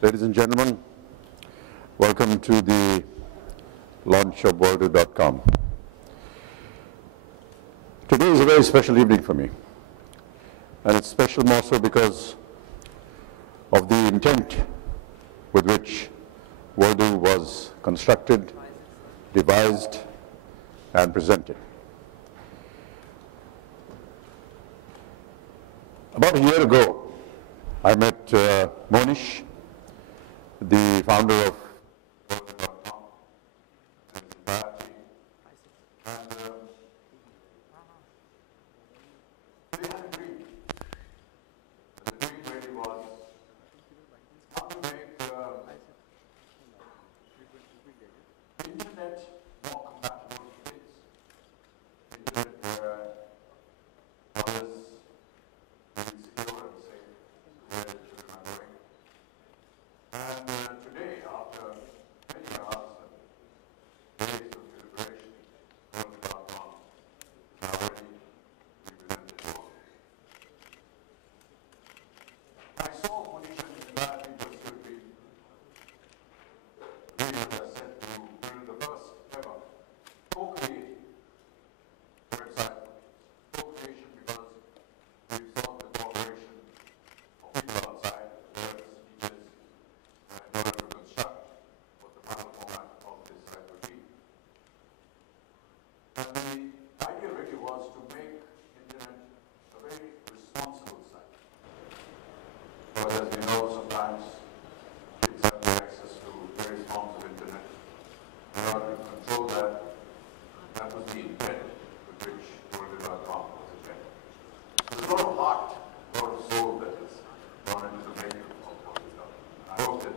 Ladies and gentlemen, welcome to the launch of Bollywood.com. Today is a very special evening for me, and it's special more so because of the intent with which Bollywood was constructed, devised, and presented. About a year ago, I met Monish, the founder of Bollywood.com, and his entire team. And they had a dream. The dream really was how to make internet more compatible with kids. Internet where mothers feel secure and safe where their children are going. And today, after many hours and days of deliberation, Bollywood.com is now ready to be presented to all. I saw Monish and his entire team just to be really, as I said, to build the first ever co-creating website. Co-creation because we sought the cooperation of people outside, as well as teachers, in order to construct what the final format of this site would be. And the idea really was to make internet a very responsible site. Because as we know, sometimes kids have no access to various forms of internet. In order to control that, that was the intent with which Bollywood.com was intended. There's a lot of heart, a lot of soul that is gone into the making of Bollywood.com. I hope that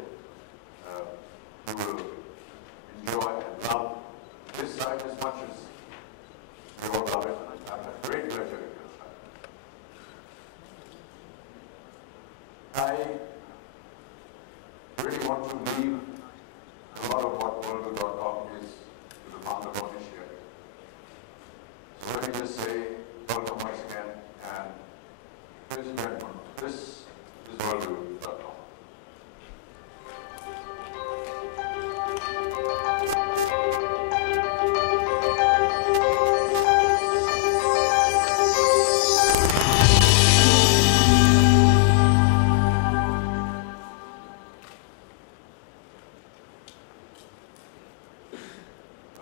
you will enjoy and love this site as much as we all love it. I've had great pleasure in this site. I really want to leave a lot of what Bollywood.com is to the founder Monish here. So let me just say welcome once again, and ladies and gentlemen, this is Bollywood.com.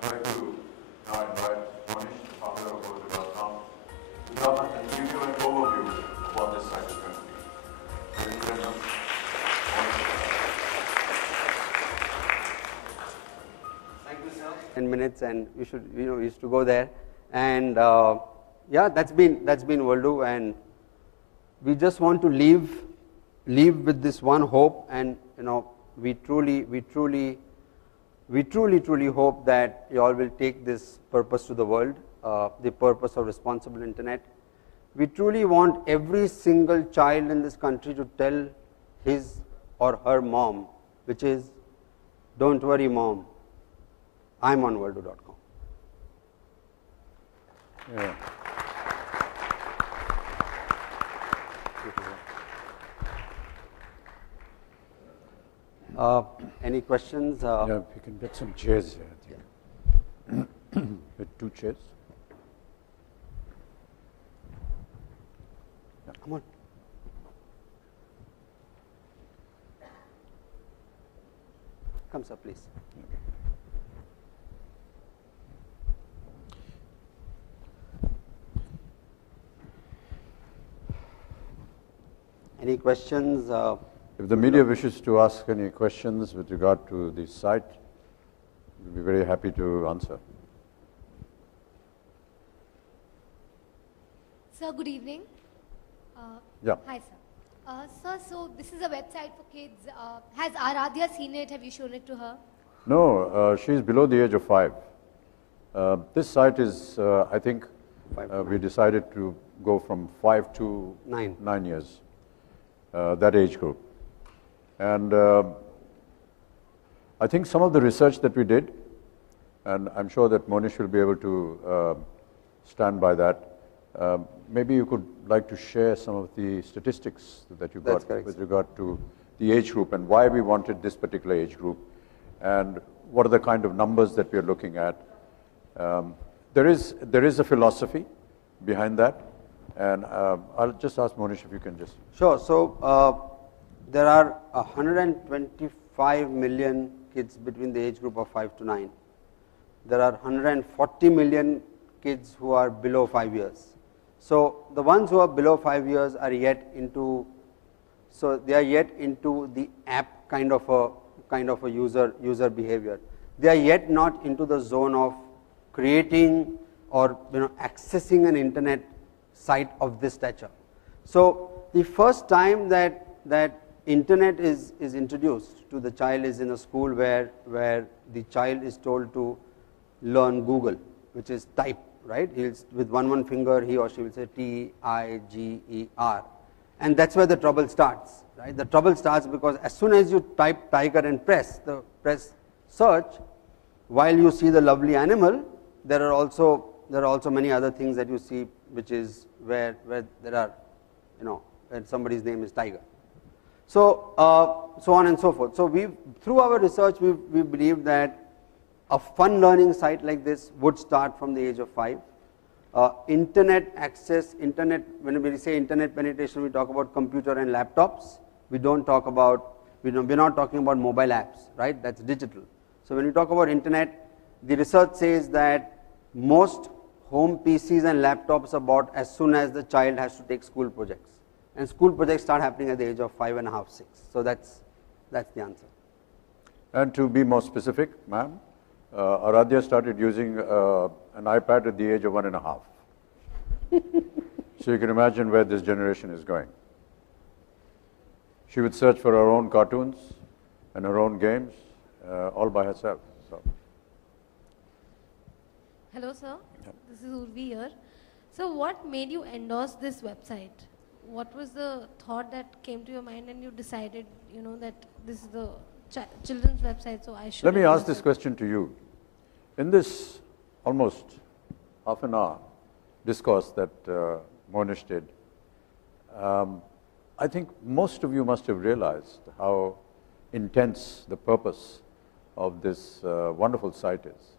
I'd like to now invite Monish, the founder of Bollywood.com, to come and give you an overview of what this site is going to be. Ladies and gentlemen, Monish. Thank you, sir. 10 minutes, and we used to go there, and yeah, that's been Worldu, and we just want to leave with this one hope, and we truly hope that you all will take this purpose to the world, the purpose of responsible internet. We truly want every single child in this country to tell his or her mom, which is, don't worry mom, I'm on Worldu.com. Yeah. Any questions? Yeah, if you can get some chairs here, I think. With two chairs. Come on. Come, sir, please. Any questions? If the media wishes to ask any questions with regard to the site, we'll be very happy to answer. Sir, good evening. Yeah. Hi, sir. Sir, so this is a website for kids. Has Aradhya seen it? Have you shown it to her? No, she's below the age of 5. This site is, I think, we decided to go from 5 to 9 years, that age group. And I think some of the research that we did, and I'm sure that Monish will be able to stand by that. Maybe you could like to share some of the statistics that you got with regard to the age group and why we wanted this particular age group and what are the kind of numbers that we're looking at. There is a philosophy behind that, and I'll just ask Monish if you can just... Sure. So there are 125 million kids between the age group of 5 to 9. There are 140 million kids who are below 5 years. So the ones who are below 5 years are yet into, so they are yet into the app kind of a user behavior. They are yet not into the zone of creating or accessing an internet site of this stature. So the first time that internet is introduced to the child is in a school where the child is told to learn Google, which is type, right? With one finger he or she will say TIGER, and that's where the trouble starts, right? The trouble starts because as soon as you type tiger and press search, while you see the lovely animal, there are also many other things that you see, which is where there are, when somebody's name is tiger. So so on and so forth. So through our research we believe that a fun learning site like this would start from the age of 5. Internet access, when we say internet penetration, we talk about computer and laptops. We don't talk about, we're not talking about mobile apps, right? That's digital. So when we talk about internet, the research says that most home PCs and laptops are bought as soon as the child has to take school projects. And school projects start happening at the age of 5.5, 6. So that's the answer. And to be more specific, ma'am, Aradhya started using an iPad at the age of 1.5. So you can imagine where this generation is going. She would search for her own cartoons and her own games all by herself. So. Hello, sir. Yep. This is Urvi here. So what made you endorse this website? What was the thought that came to your mind and you decided, that this is the children's website, so I should... Let me ask this question to you. In this almost half an hour discourse that Monish did, I think most of you must have realized how intense the purpose of this wonderful site is.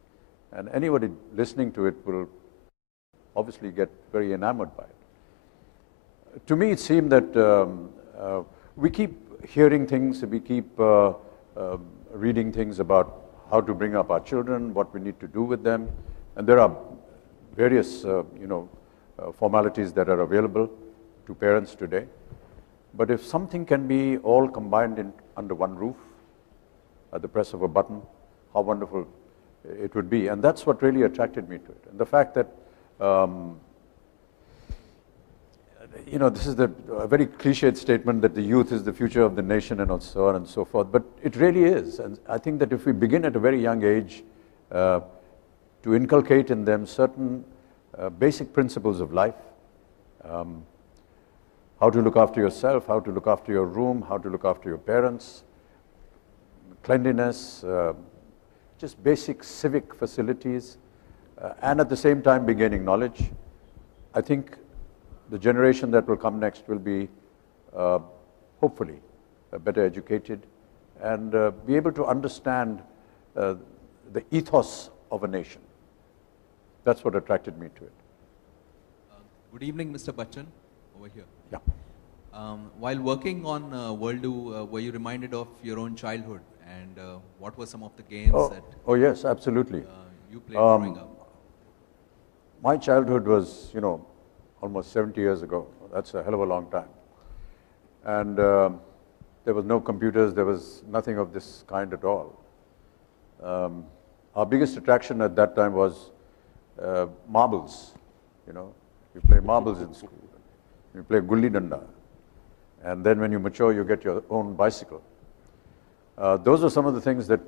And anybody listening to it will obviously get very enamored by it. To me, it seemed that we keep hearing things, we keep reading things about how to bring up our children, what we need to do with them, and there are various, formalities that are available to parents today. But if something can be all combined under one roof, at the press of a button, how wonderful it would be. And that's what really attracted me to it. And the fact that, this is a very cliched statement that the youth is the future of the nation and so on and so forth, but it really is. And I think that if we begin at a very young age to inculcate in them certain basic principles of life, how to look after yourself, how to look after your room, how to look after your parents, cleanliness, just basic civic facilities, and at the same time be gaining knowledge. I think the generation that will come next will be, hopefully, better educated and be able to understand the ethos of a nation. That's what attracted me to it. Good evening, Mr. Bachchan, over here. Yeah. While working on World, were you reminded of your own childhood, and what were some of the games that oh yes, absolutely. You played growing up? My childhood was, almost 70 years ago. That's a hell of a long time. And there was no computers, there was nothing of this kind at all. Our biggest attraction at that time was marbles. You play marbles in school. You play gulli danda. And then when you mature, you get your own bicycle. Those are some of the things that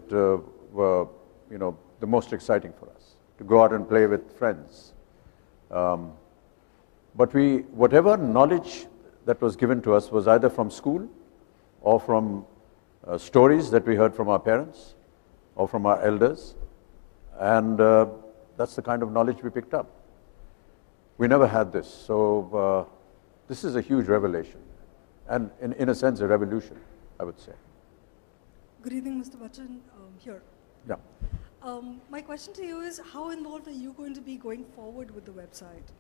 were, the most exciting for us, to go out and play with friends. But whatever knowledge that was given to us was either from school or from stories that we heard from our parents or from our elders, and that's the kind of knowledge we picked up. We never had this, so this is a huge revelation, and in a sense a revolution. I would say. Good evening, Mr. Bachchan. Here. Yeah. My question to you is, how involved are you going to be going forward with the website?